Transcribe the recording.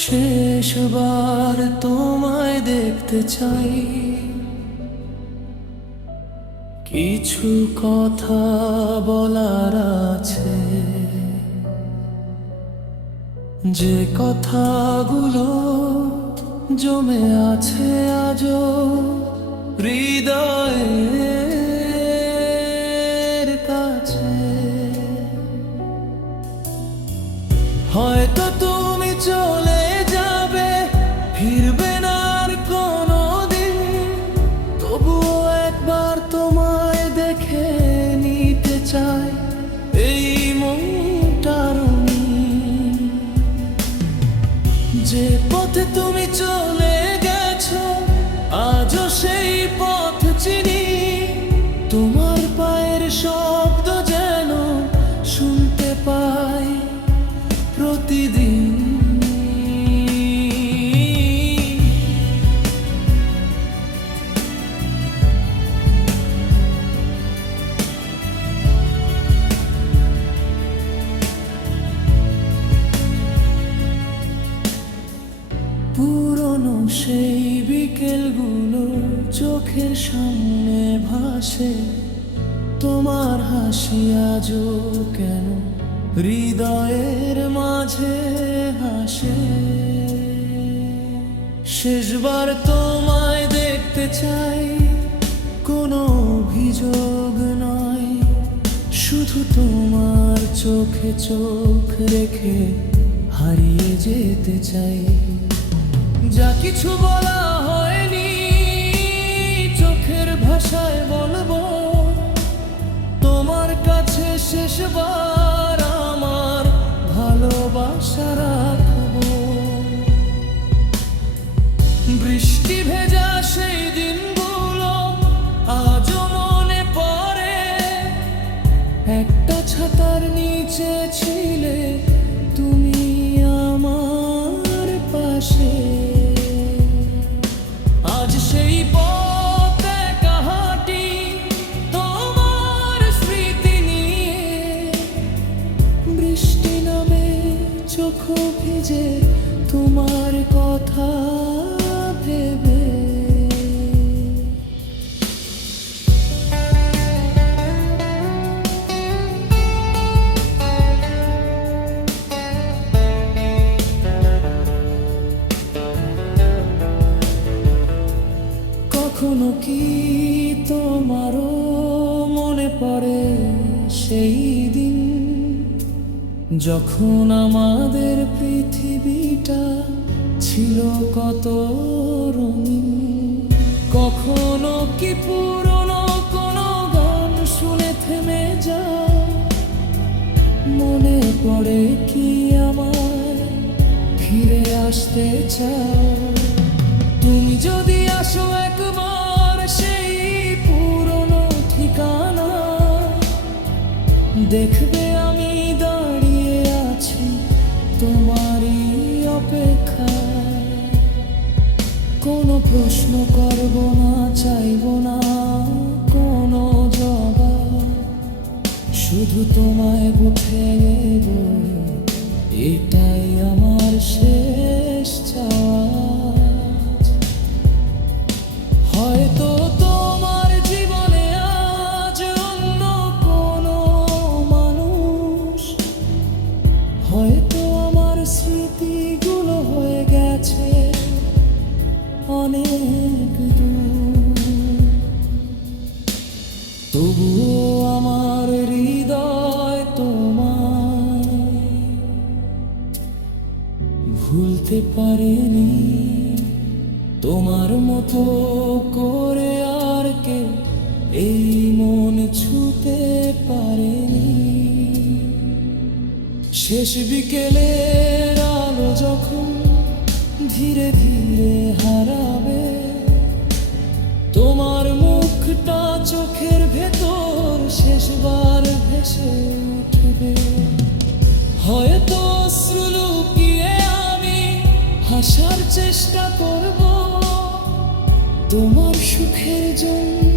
শেষবার তোমায় দেখতে চাই, কিছু কথা বলার আছে, যে কথাগুলো জমে আছে আজও হৃদয়ের কাছে। হয়তো তুমি চলে যাবে, ফিরবে না আর কোনোদিন, তবুও একবার তোমায় দেখে নিতে চাই এই মনটার। যে পথে তুমি চলে গেছো আজও সেই পথ চিনি, তোমার পায়ের শব্দ যেন শুনতে পাই প্রতিদিন। পুরনো সেই বিকেলগুলো চোখের সামনে ভাসে, তোমার হাসি আজও কেন হৃদয়ের মাঝে হাসে। শেষবার তোমায় দেখতে চাই, কোনো অভিযোগ নয়, শুধু তোমার চোখে চোখ রেখে হারিয়ে যেতে চাই। যা কিছু বলা হয়নি চোখের ভাষায় বলবো, তোমার কাছে শেষবার আমার ভালোবাসা রাখবো। বৃষ্টি ভেজা সেই দিনগুলো আজও মনে পড়ে, একটা ছাতার নিচে ছিলে তুমি আমার পাশে। আজ সেই পথে কাহাটি তোমার স্মৃতি নিয়ে, বৃষ্টি নামে চোখ ভিজে তোমার কথা ভেবে। কখনো কি তোমারও মনে পড়ে সেই দিন, যখন আমাদের পৃথিবীটা ছিল কত রঙিন? কখনো কি পুরনো কোনো গান শুনে থেমে যায়? মনে পড়ে কি আমার ফিরে আসতে চাও? তুমি যদি আসো একবার সেই পুরনো ঠিকানা, দেখবে আমি দাঁড়িয়ে আছি তোমারই অপেক্ষায়। কোনো প্রশ্ন করব না, চাইব না কোনো জবাব, শুধু তোমায় বুঝে নেব, এটাই আমার শেষ চাওয়া। হয়তো তোমার জীবনে আজ অন্য কোনো মানুষ, হয়তো আমার স্মৃতিগুলো হয়ে গেছে অনেক দূর, তবুও আমার হৃদয় তোমায় ভুলতে পারেনি। তোমার মতো করে আর কেউ এই মন ছুতে পারেনি। শেষ বিকেলের আলো যখন ধীরে ধীরে হারাবে, তোমার মুখটা চোখের ভেতর শেষবার ভেসে উঠবে। হয়তো অশ্রু লুকিয়ে আমি হাসার চেষ্টা করব, তোমার সুখের জন্য